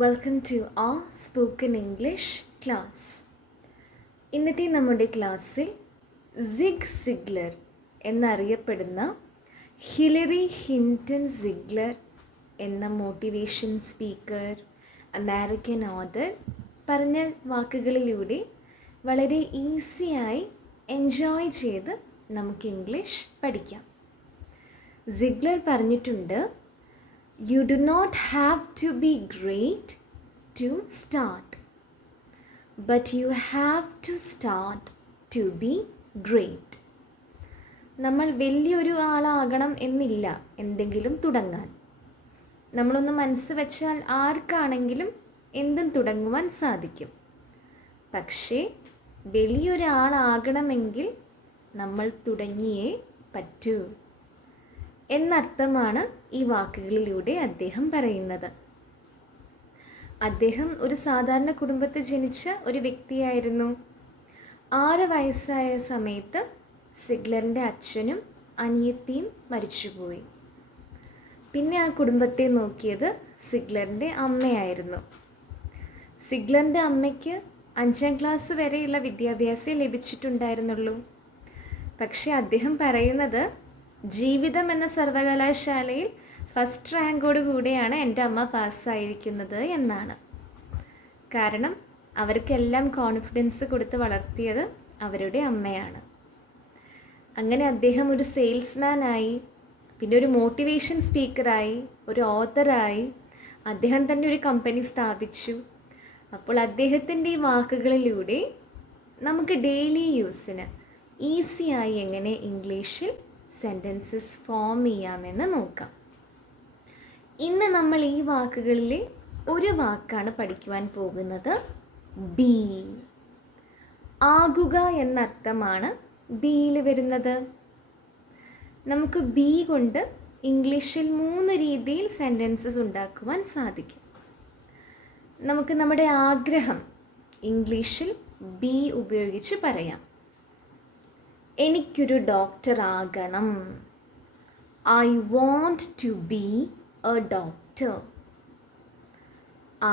Welcome to ആ spoken English class. ഇന്നത്തെ നമ്മുടെ ക്ലാസ്സിൽ സിഗ് സിഗ്ലർ എന്നറിയപ്പെടുന്ന ഹിലറി ഹിൻറ്റൺ സിഗ്ലർ എന്ന മോട്ടിവേഷൻ സ്പീക്കർ, അമേരിക്കൻ ഓഥർ പറഞ്ഞ വാക്കുകളിലൂടെ വളരെ ഈസിയായി എൻജോയ് ചെയ്ത് നമുക്ക് ഇംഗ്ലീഷ് പഠിക്കാം. സിഗ്ലർ പറഞ്ഞിട്ടുണ്ട്, You do not have to be great to start, but you have to start to be great. നമ്മൾ വലിയൊരു ആളാകണം എന്നില്ല എന്തെങ്കിലും തുടങ്ങാൻ. നമ്മളൊന്ന് മനസ്സ് വെച്ചാൽ ആർക്കാണെങ്കിലും എന്തും തുടങ്ങുവാൻ സാധിക്കും. പക്ഷേ വലിയൊരാളാകണമെങ്കിൽ നമ്മൾ തുടങ്ങിയേ പറ്റൂ എന്നർത്ഥമാണ് ഈ വാക്കുകളിലൂടെ അദ്ദേഹം പറയുന്നത്. അദ്ദേഹം ഒരു സാധാരണ കുടുംബത്തിൽ ജനിച്ച ഒരു വ്യക്തിയായിരുന്നു. 6 വയസ്സായ സമയത്ത് സിഗ്ലറിൻ്റെ അച്ഛനും അനിയത്തിയും മരിച്ചുപോയി. പിന്നെ ആ കുടുംബത്തെ നോക്കിയത് സിഗ്ലറിൻ്റെ അമ്മയായിരുന്നു. സിഗ്ലറിൻ്റെ അമ്മയ്ക്ക് 5ാം ക്ലാസ് വരെയുള്ള വിദ്യാഭ്യാസം ലഭിച്ചിട്ടുണ്ടായിരുന്നുള്ളൂ. പക്ഷേ അദ്ദേഹം പറയുന്നത്, ജീവിതം എന്ന സർവകലാശാലയിൽ ഫസ്റ്റ് റാങ്കോട് കൂടെയാണ് എൻ്റെ അമ്മ പാസ്സായിരിക്കുന്നത് എന്നാണ്. കാരണം അവർക്കെല്ലാം കോൺഫിഡൻസ് കൊടുത്ത് വളർത്തിയത് അവരുടെ അമ്മയാണ്. അങ്ങനെ അദ്ദേഹം ഒരു സെയിൽസ്മാനായി, പിന്നെ ഒരു മോട്ടിവേഷൻ സ്പീക്കറായി, ഒരു ഓഥറായി, അദ്ദേഹം തന്നെ ഒരു കമ്പനി സ്ഥാപിച്ചു. അപ്പോൾ അദ്ദേഹത്തിൻ്റെ ഈ വാക്കുകളിലൂടെ നമുക്ക് ഡെയിലി യൂസിന് ഈസിയായി എങ്ങനെ ഇംഗ്ലീഷിൽ സെൻറ്റൻസസ് ഫോം ചെയ്യാമെന്ന് നോക്കാം. ഇന്ന് നമ്മൾ ഈ വാക്കുകളിലെ ഒരു വാക്കാണ് പഠിക്കുവാൻ പോകുന്നത്, ബി. ആകുക എന്നർത്ഥമാണ് ബിയിൽ വരുന്നത്. നമുക്ക് ബി കൊണ്ട് ഇംഗ്ലീഷിൽ 3 രീതിയിൽ സെൻറ്റൻസസ് ഉണ്ടാക്കുവാൻ സാധിക്കും. നമുക്ക് നമ്മുടെ ആഗ്രഹം ഇംഗ്ലീഷിൽ ബി ഉപയോഗിച്ച് പറയാം. എനിക്കൊരു ഡോക്ടർ ആകണം. I want to be a doctor.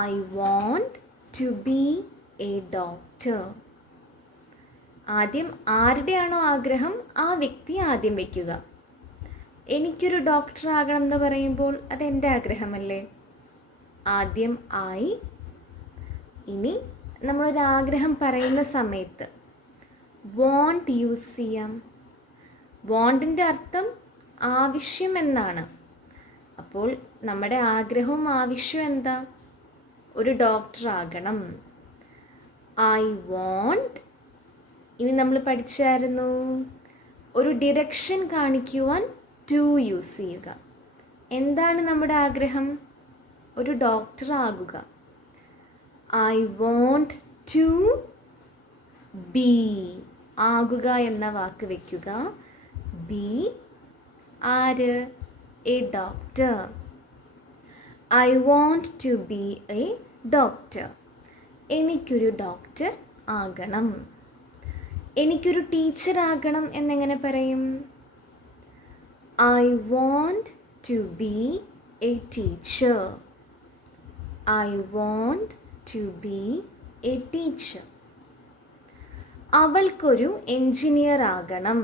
I want to be a doctor. ആദ്യം ആരുടെയാണോ ആഗ്രഹം ആ വ്യക്തി ആദ്യം വയ്ക്കുക. എനിക്കൊരു ഡോക്ടർ ആകണം എന്ന് പറയുമ്പോൾ അതെൻ്റെ ആഗ്രഹമല്ലേ. ആദ്യം ഐ. ഇനി നമ്മളൊരാഗ്രഹം പറയുന്ന സമയത്ത് വോണ്ട് യൂസ് ചെയ്യാം. വോണ്ടിൻ്റെ അർത്ഥം ആവശ്യം എന്നാണ്. അപ്പോൾ നമ്മുടെ ആഗ്രഹവും ആവശ്യവും എന്താ? ഒരു ഡോക്ടർ ആകണം. I want. ഇനി നമ്മൾ പഠിച്ചായിരുന്നു, ഒരു ഡിറക്ഷൻ കാണിക്കുവാൻ ടു യൂസ് ചെയ്യുക. എന്താണ് നമ്മുടെ ആഗ്രഹം? ഒരു ഡോക്ടർ ആകുക. I want to be. ആകുക എന്ന വാക്ക് വയ്ക്കുക. ബി ആര്? A doctor. I want to be a doctor. എനിക്കൊരു ഡോക്ടർ ആകണം. എനിക്കൊരു ടീച്ചർ ആകണം എന്നെങ്ങനെ പറയും? I want to be a teacher. I want to be a teacher. അവൾക്കൊരു എൻജിനീയർ ആകണം.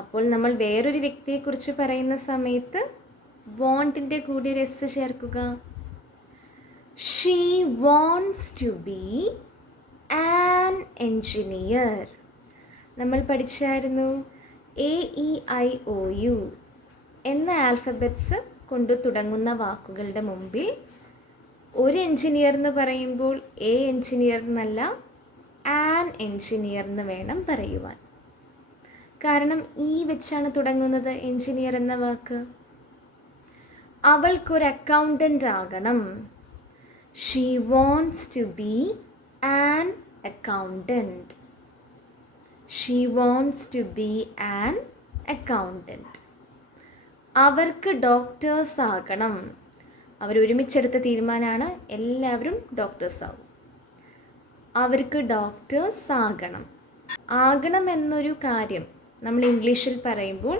അപ്പോൾ നമ്മൾ വേറൊരു വ്യക്തിയെക്കുറിച്ച് പറയുന്ന സമയത്ത് വോണ്ടിൻ്റെ കൂടെ ഒരു എസ് ചേർക്കുക. She wants to be an engineer. നമ്മൾ പഠിച്ചായിരുന്നു AEIOU എന്ന ആൽഫബറ്റ്സ് കൊണ്ട് തുടങ്ങുന്ന വാക്കുകളുടെ മുമ്പിൽ ഒരു എൻജിനീയർ എന്ന് പറയുമ്പോൾ എ എൻജിനീയർ എന്നല്ല, ആൻ എൻജിനീയർ എന്ന് വേണം പറയുവാൻ. കാരണം ഈ വെച്ചാണ് തുടങ്ങുന്നത് എൻജിനീയർ എന്ന വാക്ക്. അവൾക്കൊരു അക്കൗണ്ടൻ്റ് ആകണം. She wants to be an accountant. She wants to be an accountant. അവർക്ക് ഡോക്ടേഴ്സ് ആകണം. അവരൊരുമിച്ചെടുത്ത തീരുമാനമാണ്, എല്ലാവരും ഡോക്ടേഴ്സ് ആവും. അവർക്ക് ഡോക്ടേഴ്സ് ആകണം. ആകണം എന്നൊരു കാര്യം നമ്മൾ ഇംഗ്ലീഷിൽ പറയുമ്പോൾ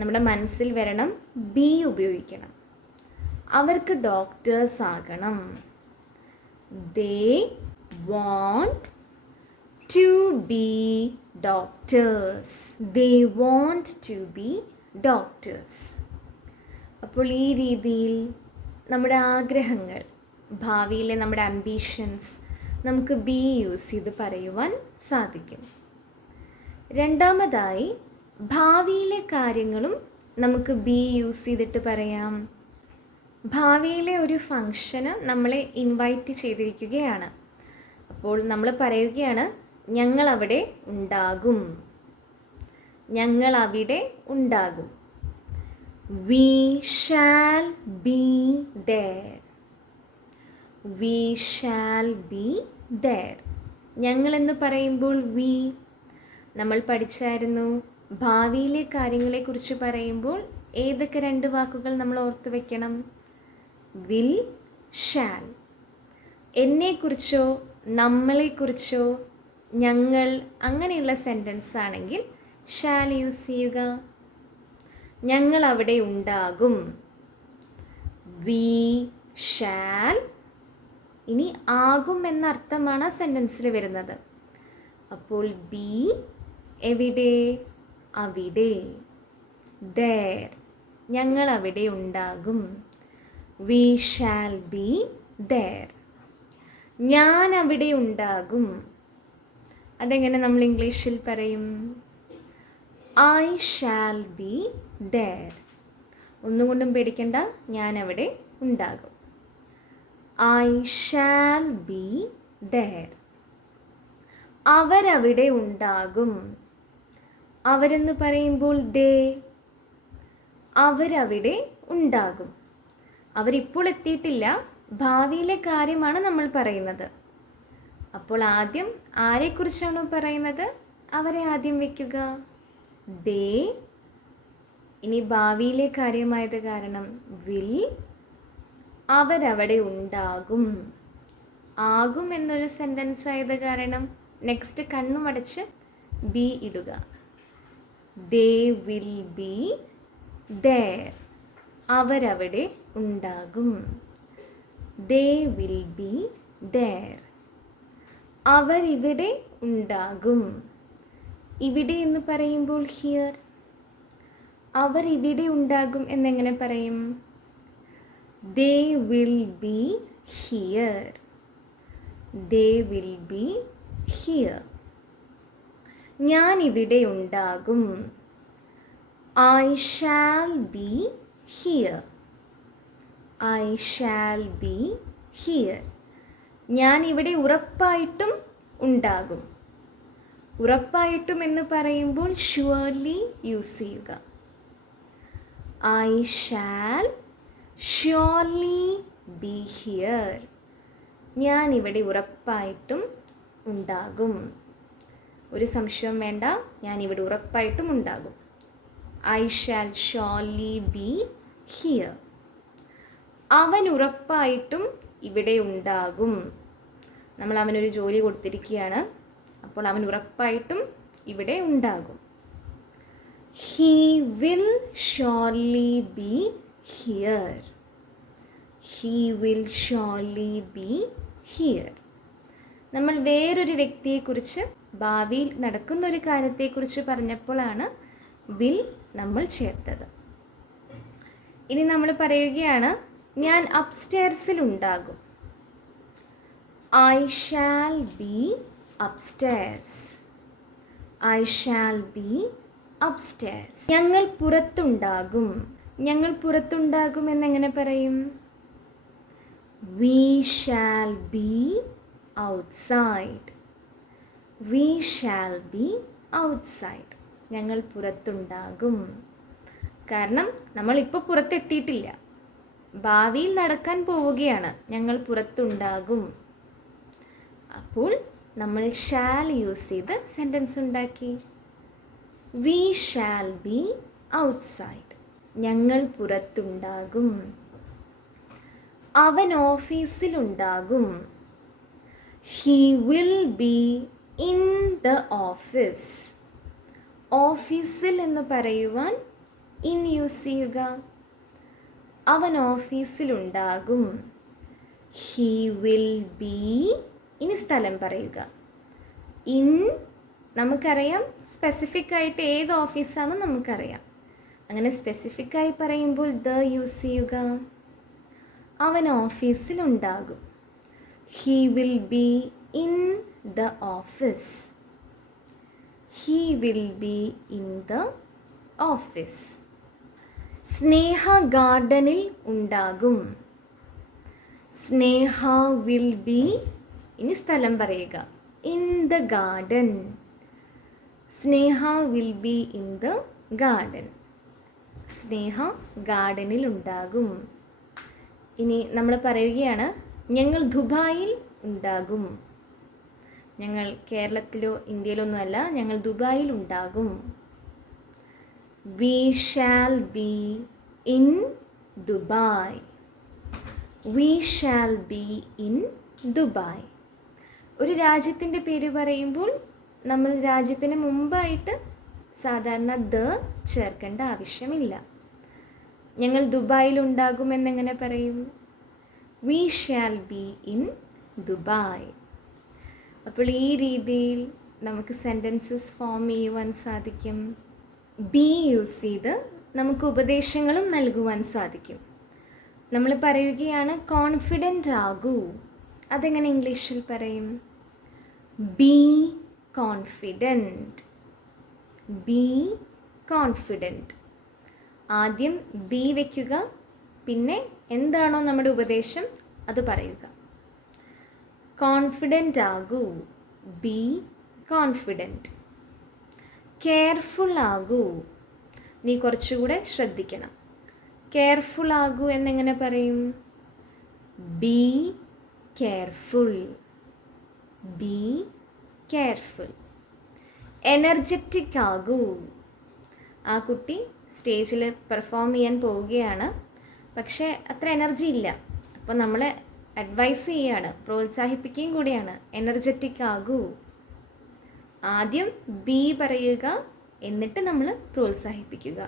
നമ്മുടെ മനസ്സിൽ വരണം ബി ഉപയോഗിക്കണം. അവർക്ക് ഡോക്ടേഴ്സ് ആകണം. They want to be doctors. They want to be doctors. അപ്പോൾ ഈ രീതിയിൽ നമ്മുടെ ആഗ്രഹങ്ങൾ, ഭാവിയിലെ നമ്മുടെ ആംബിഷൻസ് നമുക്ക് ബി യൂസ് ചെയ്ത് പറയുവാൻ സാധിക്കും. രണ്ടാമതായി ഭാവിയിലെ കാര്യങ്ങളും നമുക്ക് ബി യൂസ് ചെയ്തിട്ട് പറയാം. ഭാവിയിലെ ഒരു ഫംഗ്ഷന് നമ്മളെ ഇൻവൈറ്റ് ചെയ്തിരിക്കുകയാണ്. അപ്പോൾ നമ്മൾ പറയുകയാണ് ഞങ്ങൾ അവിടെ ഉണ്ടാകും. ഞങ്ങൾ അവിടെ ഉണ്ടാകും. We shall be there. We shall be there. ഞങ്ങളെന്ന് പറയുമ്പോൾ we, നമ്മൾ പഠിച്ചായിരുന്നു ഭാവിയിലെ കാര്യങ്ങളെക്കുറിച്ച് പറയുമ്പോൾ ഏതൊക്കെ രണ്ട് വാക്കുകൾ നമ്മൾ ഓർത്ത് വയ്ക്കണം? will, shall. എന്നെക്കുറിച്ചോ നമ്മളെക്കുറിച്ചോ ഞങ്ങൾ അങ്ങനെയുള്ള സെൻറ്റൻസ് ആണെങ്കിൽ shall യൂസ് ചെയ്യുക. ഞങ്ങൾ അവിടെ ഉണ്ടാകും. We shall. ഇനി ആകും എന്ന അർത്ഥമാണ് ആ സെൻറ്റൻസിൽ വരുന്നത്. അപ്പോൾ ബി എവിടെ? അവിടെ. ദേർ. ഞങ്ങൾ അവിടെ ഉണ്ടാകും. V shall be there. ഞാൻ അവിടെ ഉണ്ടാകും. അതെങ്ങനെ നമ്മൾ ഇംഗ്ലീഷിൽ പറയും? I shall be there. ഒന്നുകൊണ്ടും പേടിക്കണ്ട, ഞാൻ അവിടെ ഉണ്ടാകും. I shall be there. അവരവിടെ ഉണ്ടാകും. അവരെന്ന് പറയുമ്പോൾ ദേ. അവരവിടെ ഉണ്ടാകും. അവരിപ്പോൾ എത്തിയിട്ടില്ല, ഭാവിയിലെ കാര്യമാണ് നമ്മൾ പറയുന്നത്. അപ്പോൾ ആദ്യം ആരെക്കുറിച്ചാണോ പറയുന്നത് അവരെ ആദ്യം വയ്ക്കുക. ദേ. ഇനി ഭാവിയിലെ കാര്യമായത് കാരണം വിൽ. അവരവിടെ ഉണ്ടാകും. ആകും എന്നൊരു സെൻറ്റൻസ് ആയത് കാരണം നെക്സ്റ്റ് കണ്ണുമടച്ച് ബി ഇടുക. ദേ വിൽ ബി ദേർ. അവരവിടെ ഉണ്ടാകും. ദേ വിൽ ബി ദേർ. അവരിവിടെ ഉണ്ടാകും. ഇവിടെ എന്ന് പറയുമ്പോൾ ഹിയർ. അവർ ഇവിടെ ഉണ്ടാകും എന്നെങ്ങനെ പറയും? They will be here. They will be here. ഞാൻ ഇവിടെ ഉണ്ടാകും. I shall be here. I shall be here. ഞാൻ ഇവിടെ ഉറപ്പായിട്ടും ഉണ്ടാകും. ഉറപ്പായിട്ടും എന്ന് പറയുമ്പോൾ ഷുവർലി യൂസ് ചെയ്യുക. I shall surely be here. ഞാൻ ഇവിടെ ഉറപ്പായിട്ടും ഉണ്ടാകും. ഒരു സംശയം വേണ്ട, ഞാൻ ഇവിടെ ഉറപ്പായിട്ടും ഉണ്ടാകും. I shall surely be here. അവൻ ഉറപ്പായിട്ടും ഇവിടെ ഉണ്ടാകും. നമ്മൾ അവനൊരു ജോലി കൊടുത്തിരിക്കുകയാണ്, അപ്പോൾ അവൻ ഉറപ്പായിട്ടും ഇവിടെ ഉണ്ടാകും. He will surely be here. He will surely be here. നമ്മൾ വേറൊരു വ്യക്തിയെക്കുറിച്ച്, ഭാവിയിൽ നടക്കുന്ന ഒരു കാര്യത്തെക്കുറിച്ച് പറഞ്ഞപ്പോഴാണ് വിൽ നമ്മൾ ചേർത്തത്. ഇനി നമ്മൾ പറയുകയാണ് ഞാൻ അപ്സ്റ്റെയർസിൽ ഉണ്ടാകും. I shall be upstairs. I shall be upstairs. ഞങ്ങൾ പുറത്തുണ്ടാകും. ഞങ്ങൾ പുറത്തുണ്ടാകും എന്നെങ്ങനെ പറയും? We shall be outside. We shall be outside. ഞങ്ങൾ പുറത്തുണ്ടാകും. കാരണം നമ്മളിപ്പോൾ പുറത്തെത്തിയിട്ടില്ല, ഭാവിയിൽ നടക്കാൻ പോവുകയാണ്. ഞങ്ങൾ പുറത്തുണ്ടാകും. അപ്പോൾ നമ്മൾ ഷാൽ യൂസ് ചെയ്ത് സെൻറ്റൻസ് ഉണ്ടാക്കി. We shall be outside. ഞങ്ങൾ പുറത്തുണ്ടാകും. അവൻ ഓഫീസിലുണ്ടാകും. He will be in the office. ഓഫീസിൽ എന്ന് പറയുവാൻ ഇൻ യൂസ് ചെയ്യുക. അവൻ ഓഫീസിലുണ്ടാകും. He will be. ഇനി സ്ഥലം പറയുക. ഇൻ നമുക്കറിയാം, സ്പെസിഫിക് ആയിട്ട് ഏത് ഓഫീസാണെന്ന് നമുക്കറിയാം. അങ്ങനെ സ്പെസിഫിക് ആയി പറയുമ്പോൾ ദ യൂസ് ചെയ്യുക. അവൻ ഓഫീസിലുണ്ടാകും. He will be in the office. He will be in the office. Sneha ഗാർഡനിൽ ഉണ്ടാകും. Sneha will be. ഇനി സ്ഥലം പറയുക. In the garden. Sneha will be in the garden. Sneha ഗാർഡനിൽ ഉണ്ടാകും. ഇനി നമ്മൾ പറയുകയാണ്, ഞങ്ങൾ ദുബായിൽ ഉണ്ടാകും. ഞങ്ങൾ കേരളത്തിലോ ഇന്ത്യയിലോ ഒന്നുമല്ല, ഞങ്ങൾ ദുബായിൽ ഉണ്ടാകും. V shall be in Dubai. V shall be in Dubai. ഒരു രാജ്യത്തിൻ്റെ പേര് പറയുമ്പോൾ നമ്മൾ രാജ്യത്തിന് മുമ്പായിട്ട് സാധാരണ ദ ചേർക്കേണ്ട ആവശ്യമില്ല. ഞങ്ങൾ ദുബായിൽ ഉണ്ടാകുമെന്നെങ്ങനെ പറയും? We shall be in Dubai. അപ്പോൾ ഈ രീതിയിൽ നമുക്ക് സെൻറ്റൻസസ് ഫോം ചെയ്യുവാൻ സാധിക്കും. ബി യൂസ് ചെയ്ത് നമുക്ക് ഉപദേശങ്ങളും നൽകുവാൻ സാധിക്കും. നമ്മൾ പറയുകയാണ് കോൺഫിഡൻ്റ് ആകൂ. അതെങ്ങനെ ഇംഗ്ലീഷിൽ പറയും? Be confident. Be confident. ആദ്യം ബി വയ്ക്കുക, പിന്നെ എന്താണോ നമ്മുടെ ഉപദേശം അത് പറയുക. കോൺഫിഡൻ്റ് ആകൂ. Be confident. കെയർഫുൾ ആകൂ. നീ കുറച്ചുകൂടെ ശ്രദ്ധിക്കണം. കെയർഫുൾ ആകൂ എന്നെങ്ങനെ പറയും? Be careful. Be careful. Energetic ആകൂ. ആ കുട്ടി സ്റ്റേജിൽ പെർഫോം ചെയ്യാൻ പോവുകയാണ്, പക്ഷേ അത്ര എനർജി ഇല്ല. അപ്പോൾ നമ്മൾ അഡ്വൈസ് ചെയ്യുകയാണ്, പ്രോത്സാഹിപ്പിക്കുകയും കൂടിയാണ്. എനർജറ്റിക് ആകൂ. ആദ്യം ബി പറയുക, എന്നിട്ട് നമ്മൾ പ്രോത്സാഹിപ്പിക്കുക.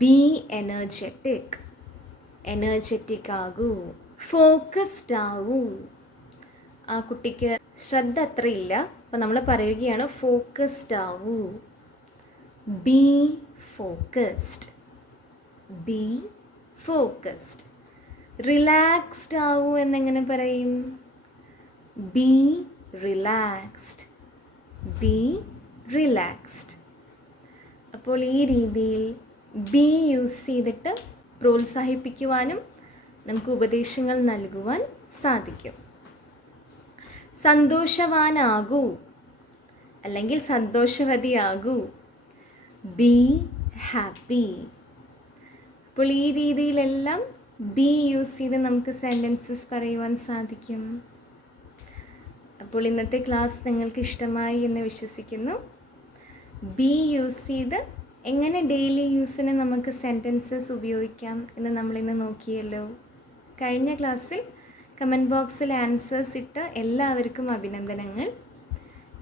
B energetic. എനർജറ്റിക് ആകൂ. ഫോക്കസ്ഡ് ആവൂ. ആ കുട്ടിക്ക് ശ്രദ്ധ അത്രയില്ല, അപ്പോൾ നമ്മൾ പറയുകയാണ് ഫോക്കസ്ഡ് ആവൂ. B focused. B focused. Relaxed ആവൂ എന്നെങ്ങനെ പറയും? B relaxed. B relaxed. അപ്പോൾ ഈ രീതിയിൽ ബി യൂസ് ചെയ്തിട്ട് പ്രോത്സാഹിപ്പിക്കുവാനും നമുക്ക് ഉപദേശങ്ങൾ നൽകുവാൻ സാധിക്കും. സന്തോഷവാനാകൂ അല്ലെങ്കിൽ സന്തോഷവതിയാകൂ. Be happy. അപ്പോൾ ഈ രീതിയിലെല്ലാം ബി യൂസ് ചെയ്ത് നമുക്ക് സെൻറ്റൻസസ് പറയുവാൻ സാധിക്കും. അപ്പോൾ ഇന്നത്തെ ക്ലാസ് നിങ്ങൾക്ക് ഇഷ്ടമായി എന്ന് വിശ്വസിക്കുന്നു. ബി യൂസ് ചെയ്ത് എങ്ങനെ ഡെയിലി യൂസിന് നമുക്ക് സെൻറ്റൻസസ് ഉപയോഗിക്കാം എന്ന് നമ്മളിന്ന് നോക്കിയല്ലോ. കഴിഞ്ഞ ക്ലാസ്സിൽ കമൻറ്റ് ബോക്സിൽ ആൻസേഴ്സ് ഇട്ട എല്ലാവർക്കും അഭിനന്ദനങ്ങൾ.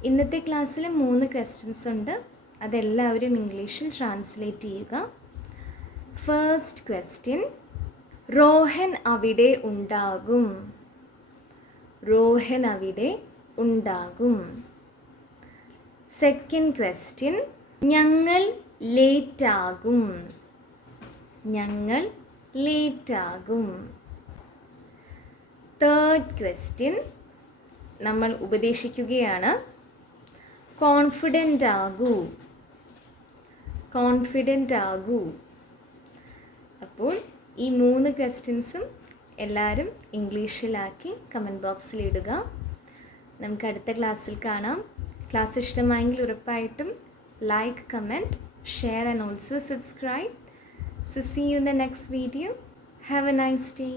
ഇന്നത്തെ ക്ലാസ്സിൽ 3 ക്വസ്റ്റ്യൻസ് ഉണ്ട്. അതെല്ലാവരും ഇംഗ്ലീഷിൽ ട്രാൻസ്ലേറ്റ് ചെയ്യുക. ഫസ്റ്റ് ക്വസ്റ്റ്യൻ, റോഹൻ അവിടെ ഉണ്ടാകും. റോഹൻ അവിടെ ഉണ്ടാകും. സെക്കൻഡ് ക്വസ്റ്റ്യൻ, ഞങ്ങൾ ലേറ്റാകും. ഞങ്ങൾ ലേറ്റാകും. തേർഡ് ക്വസ്റ്റ്യൻ, നമ്മൾ ഉപദേശിക്കുകയാണ്. കോൺഫിഡൻ്റ് ആകൂ. കോൺഫിഡൻ്റ് ആകൂ. അപ്പോൾ ഈ 3 ക്വസ്റ്റ്യൻസും എല്ലാവരും ഇംഗ്ലീഷിലാക്കി കമൻറ്റ് ബോക്സിൽ ഇടുക. നമുക്ക് അടുത്ത ക്ലാസ്സിൽ കാണാം. ക്ലാസ് ഇഷ്ടമായെങ്കിൽ ഉറപ്പായിട്ടും like, comment, share and also subscribe. So see you in the next video. Have a nice day.